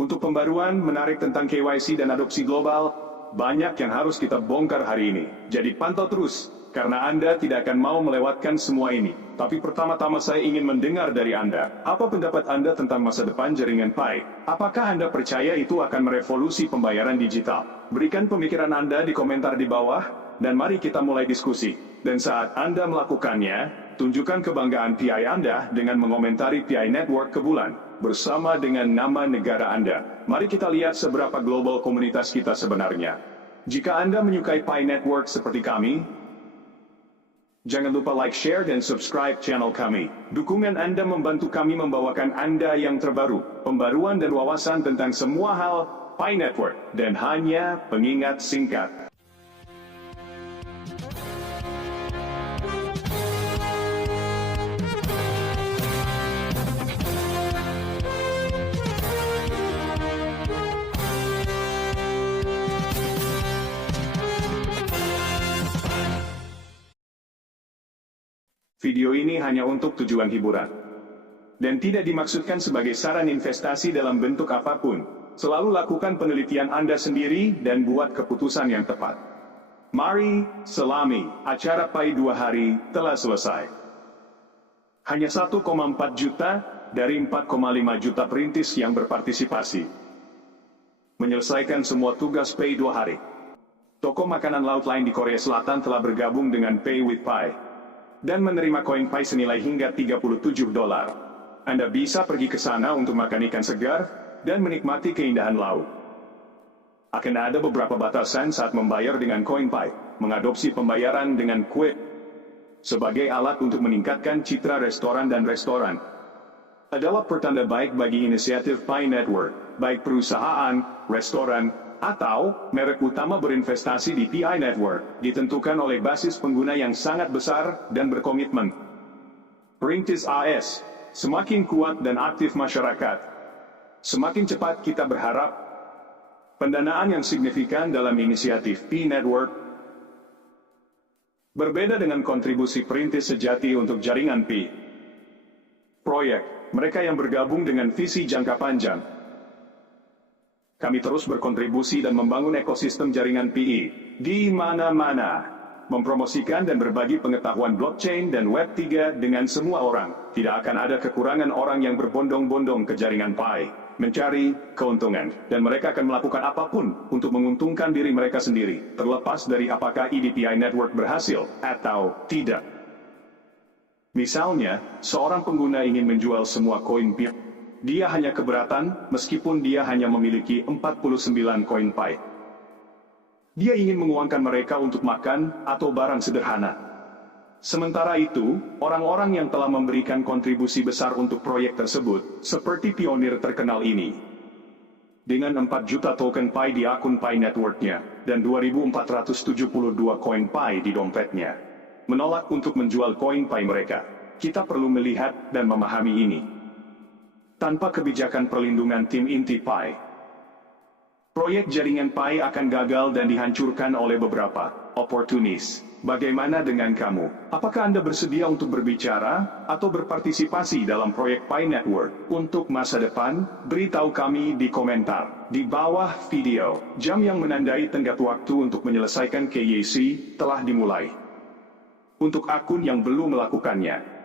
Untuk pembaruan menarik tentang KYC dan adopsi global, banyak yang harus kita bongkar hari ini. Jadi pantau terus, karena Anda tidak akan mau melewatkan semua ini. Tapi pertama-tama saya ingin mendengar dari Anda. Apa pendapat Anda tentang masa depan jaringan Pi? Apakah Anda percaya itu akan merevolusi pembayaran digital? Berikan pemikiran Anda di komentar di bawah, dan mari kita mulai diskusi. Dan saat Anda melakukannya, tunjukkan kebanggaan PI Anda dengan mengomentari PI Network ke bulan, bersama dengan nama negara Anda. Mari kita lihat seberapa global komunitas kita sebenarnya. Jika Anda menyukai Pi Network seperti kami, jangan lupa like, share, dan subscribe channel kami. Dukungan Anda membantu kami membawakan Anda yang terbaru, pembaruan dan wawasan tentang semua hal Pi Network, dan hanya pengingat singkat. Video ini hanya untuk tujuan hiburan, dan tidak dimaksudkan sebagai saran investasi dalam bentuk apapun. Selalu lakukan penelitian Anda sendiri dan buat keputusan yang tepat. Mari, selami, acara Pi 2 hari telah selesai. Hanya 1,4 juta dari 4,5 juta perintis yang berpartisipasi menyelesaikan semua tugas Pi 2 hari. Toko makanan laut lain di Korea Selatan telah bergabung dengan Pay with Pi dan menerima koin Pi senilai hingga $37. Anda bisa pergi ke sana untuk makan ikan segar dan menikmati keindahan laut. Akan ada beberapa batasan saat membayar dengan koin Pi. Mengadopsi pembayaran dengan kue sebagai alat untuk meningkatkan citra restoran dan restoran adalah pertanda baik bagi inisiatif Pi Network, baik perusahaan, restoran, atau merek utama berinvestasi di PI Network, ditentukan oleh basis pengguna yang sangat besar dan berkomitmen. Perintis AS, semakin kuat dan aktif masyarakat, semakin cepat kita berharap pendanaan yang signifikan dalam inisiatif Pi Network. Berbeda dengan kontribusi perintis sejati untuk jaringan Pi Proyek, mereka yang bergabung dengan visi jangka panjang. Kami terus berkontribusi dan membangun ekosistem jaringan PI di mana-mana, mempromosikan dan berbagi pengetahuan blockchain dan Web 3 dengan semua orang. Tidak akan ada kekurangan orang yang berbondong-bondong ke jaringan Pi, mencari keuntungan, dan mereka akan melakukan apapun untuk menguntungkan diri mereka sendiri, terlepas dari apakah EDPI Network berhasil atau tidak. Misalnya, seorang pengguna ingin menjual semua koin Pi. Dia hanya keberatan, meskipun dia hanya memiliki 49 koin Pi. Dia ingin menguangkan mereka untuk makan atau barang sederhana. Sementara itu, orang-orang yang telah memberikan kontribusi besar untuk proyek tersebut, seperti pionir terkenal ini, dengan 4 juta token Pi di akun Pi Network-nya, dan 2.472 koin Pi di dompetnya, menolak untuk menjual koin Pi mereka. Kita perlu melihat dan memahami ini. Tanpa kebijakan perlindungan tim inti Pi, proyek jaringan Pi akan gagal dan dihancurkan oleh beberapa oportunis. Bagaimana dengan kamu? Apakah Anda bersedia untuk berbicara atau berpartisipasi dalam proyek Pi Network untuk masa depan? Beritahu kami di komentar di bawah video. Jam yang menandai tenggat waktu untuk menyelesaikan KYC telah dimulai. Untuk akun yang belum melakukannya,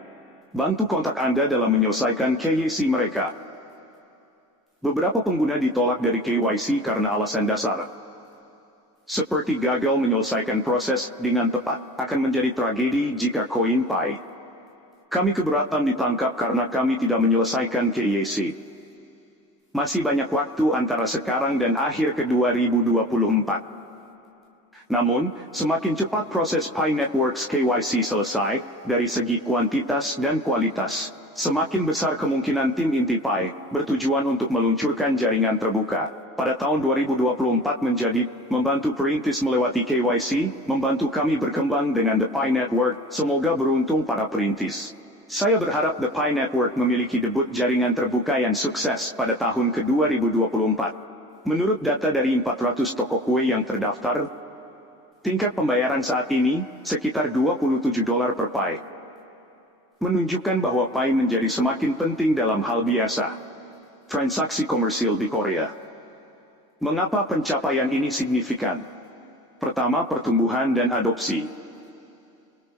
bantu kontak Anda dalam menyelesaikan KYC mereka. Beberapa pengguna ditolak dari KYC karena alasan dasar, seperti gagal menyelesaikan proses dengan tepat. Akan menjadi tragedi jika koin Pi kami keberatan ditangkap karena kami tidak menyelesaikan KYC. Masih banyak waktu antara sekarang dan akhir ke 2024. Namun, semakin cepat proses Pi Networks KYC selesai, dari segi kuantitas dan kualitas, semakin besar kemungkinan tim inti Pi bertujuan untuk meluncurkan jaringan terbuka. Pada tahun 2024 menjadi membantu perintis melewati KYC, membantu kami berkembang dengan The Pi Network. Semoga beruntung para perintis. Saya berharap The Pi Network memiliki debut jaringan terbuka yang sukses pada tahun ke-2024. Menurut data dari 400 toko kue yang terdaftar, tingkat pembayaran saat ini sekitar $27 per Pi. Menunjukkan bahwa Pi menjadi semakin penting dalam hal biasa. Transaksi komersil di Korea. Mengapa pencapaian ini signifikan? Pertama, pertumbuhan dan adopsi.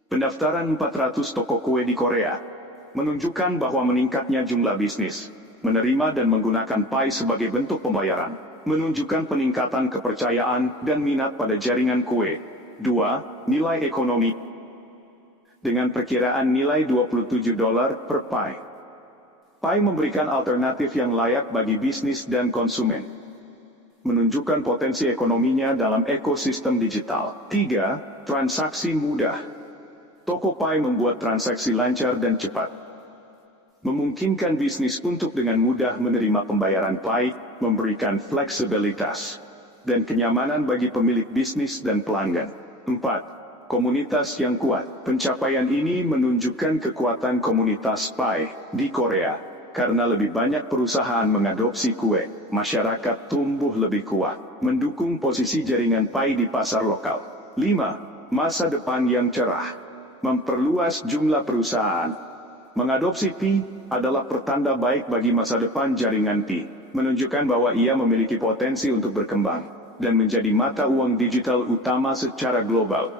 Pendaftaran 400 toko kue di Korea menunjukkan bahwa meningkatnya jumlah bisnis, menerima dan menggunakan Pi sebagai bentuk pembayaran, menunjukkan peningkatan kepercayaan dan minat pada jaringan kue. 2. Nilai ekonomi. Dengan perkiraan nilai $27 per Pi, Pi memberikan alternatif yang layak bagi bisnis dan konsumen, menunjukkan potensi ekonominya dalam ekosistem digital. 3. Transaksi mudah. Toko Pi membuat transaksi lancar dan cepat, memungkinkan bisnis untuk dengan mudah menerima pembayaran Pi, memberikan fleksibilitas dan kenyamanan bagi pemilik bisnis dan pelanggan. 4. Komunitas yang kuat. Pencapaian ini menunjukkan kekuatan komunitas Pi di Korea. Karena lebih banyak perusahaan mengadopsi kue, masyarakat tumbuh lebih kuat, mendukung posisi jaringan Pi di pasar lokal. 5. Masa depan yang cerah. Memperluas jumlah perusahaan. Mengadopsi Pi adalah pertanda baik bagi masa depan jaringan Pi, menunjukkan bahwa ia memiliki potensi untuk berkembang dan menjadi mata uang digital utama secara global.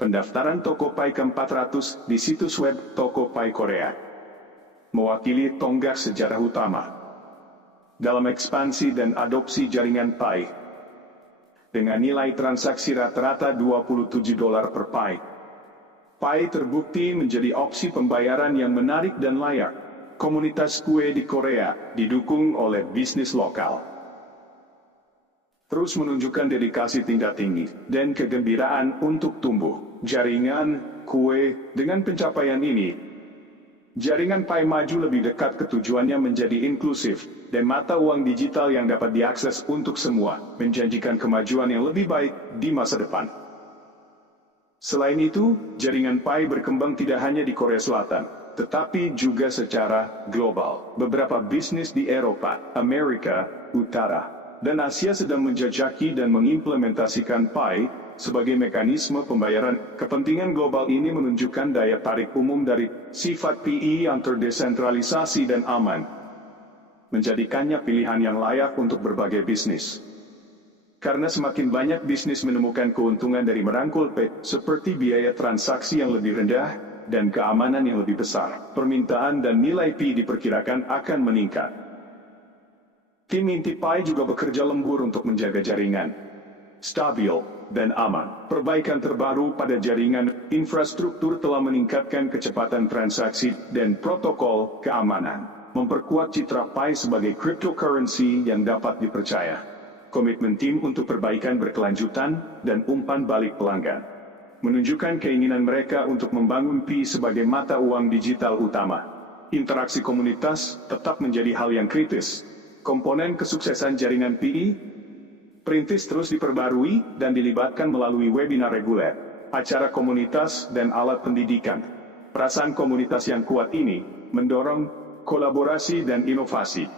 Pendaftaran toko Pi ke-400 di situs web Toko Pi Korea mewakili tonggak sejarah utama dalam ekspansi dan adopsi jaringan Pi. Dengan nilai transaksi rata-rata $27 per Pi, Pi terbukti menjadi opsi pembayaran yang menarik dan layak. Komunitas kue di Korea didukung oleh bisnis lokal, terus menunjukkan dedikasi tingkat tinggi dan kegembiraan untuk tumbuh. Jaringan kue dengan pencapaian ini, jaringan Pi maju lebih dekat ke tujuannya menjadi inklusif dan mata uang digital yang dapat diakses untuk semua, menjanjikan kemajuan yang lebih baik di masa depan. Selain itu, jaringan Pi berkembang tidak hanya di Korea Selatan, tetapi juga secara global. Beberapa bisnis di Eropa, Amerika Utara, dan Asia sedang menjajaki dan mengimplementasikan Pi sebagai mekanisme pembayaran. Kepentingan global ini menunjukkan daya tarik umum dari sifat PI yang terdesentralisasi dan aman, menjadikannya pilihan yang layak untuk berbagai bisnis. Karena semakin banyak bisnis menemukan keuntungan dari merangkul Pi, seperti biaya transaksi yang lebih rendah dan keamanan yang lebih besar, permintaan dan nilai Pi diperkirakan akan meningkat. Tim inti Pi juga bekerja lembur untuk menjaga jaringan stabil dan aman. Perbaikan terbaru pada jaringan infrastruktur telah meningkatkan kecepatan transaksi dan protokol keamanan, memperkuat citra Pi sebagai cryptocurrency yang dapat dipercaya. Komitmen tim untuk perbaikan berkelanjutan dan umpan balik pelanggan menunjukkan keinginan mereka untuk membangun Pi sebagai mata uang digital utama. Interaksi komunitas tetap menjadi hal yang kritis. Komponen kesuksesan jaringan PI Perintis terus diperbarui dan dilibatkan melalui webinar reguler, acara komunitas dan alat pendidikan. Perasaan komunitas yang kuat ini mendorong kolaborasi dan inovasi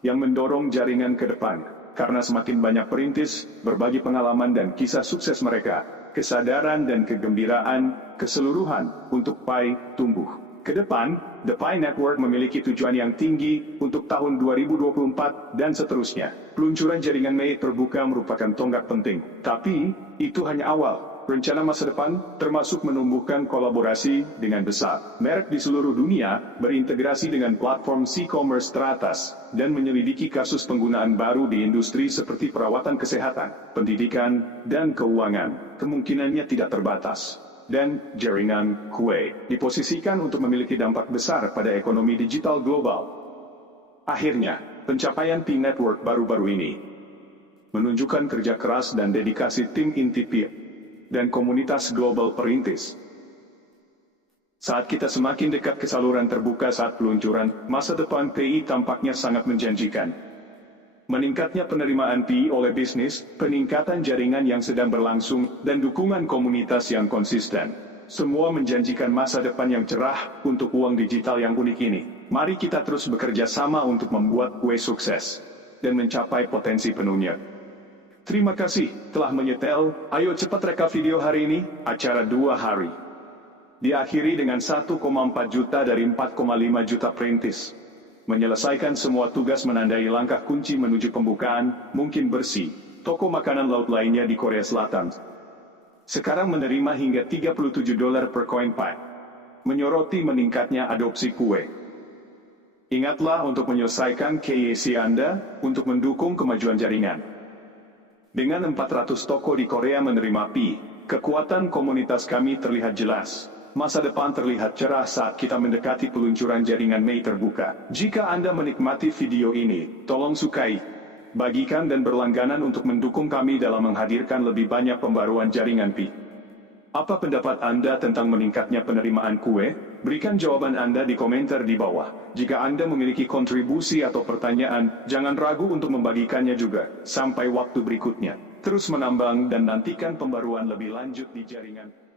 yang mendorong jaringan ke depan. Karena semakin banyak perintis berbagi pengalaman dan kisah sukses mereka, kesadaran dan kegembiraan keseluruhan untuk Pi tumbuh. Ke depan, The Pi Network memiliki tujuan yang tinggi untuk tahun 2024 dan seterusnya. Peluncuran jaringan Mei terbuka merupakan tonggak penting. Tapi, itu hanya awal. Rencana masa depan termasuk menumbuhkan kolaborasi dengan besar merek di seluruh dunia, berintegrasi dengan platform e-commerce teratas, dan menyelidiki kasus penggunaan baru di industri seperti perawatan kesehatan, pendidikan, dan keuangan. Kemungkinannya tidak terbatas. Dan jaringan kue diposisikan untuk memiliki dampak besar pada ekonomi digital global. Akhirnya, pencapaian Pi Network baru-baru ini menunjukkan kerja keras dan dedikasi tim inti Pi dan komunitas global perintis. Saat kita semakin dekat ke saluran terbuka saat peluncuran, masa depan PI tampaknya sangat menjanjikan. Meningkatnya penerimaan PI oleh bisnis, peningkatan jaringan yang sedang berlangsung, dan dukungan komunitas yang konsisten. Semua menjanjikan masa depan yang cerah untuk uang digital yang unik ini. Mari kita terus bekerja sama untuk membuat kue sukses dan mencapai potensi penuhnya. Terima kasih telah menyetel. Ayo cepat reka video hari ini, acara 2 hari. Diakhiri dengan 1,4 juta dari 4,5 juta perintis. Menyelesaikan semua tugas menandai langkah kunci menuju pembukaan, mungkin bersih, toko makanan laut lainnya di Korea Selatan. Sekarang menerima hingga $37 per coin pie. Menyoroti meningkatnya adopsi kue. Ingatlah untuk menyelesaikan KYC Anda untuk mendukung kemajuan jaringan. Dengan 400 toko di Korea menerima Pi, kekuatan komunitas kami terlihat jelas. Masa depan terlihat cerah saat kita mendekati peluncuran jaringan Mei terbuka. Jika Anda menikmati video ini, tolong sukai, bagikan dan berlangganan untuk mendukung kami dalam menghadirkan lebih banyak pembaruan jaringan Pi. Apa pendapat Anda tentang meningkatnya penerimaan kue? Berikan jawaban Anda di komentar di bawah. Jika Anda memiliki kontribusi atau pertanyaan, jangan ragu untuk membagikannya juga. Sampai waktu berikutnya, terus menambang dan nantikan pembaruan lebih lanjut di jaringan.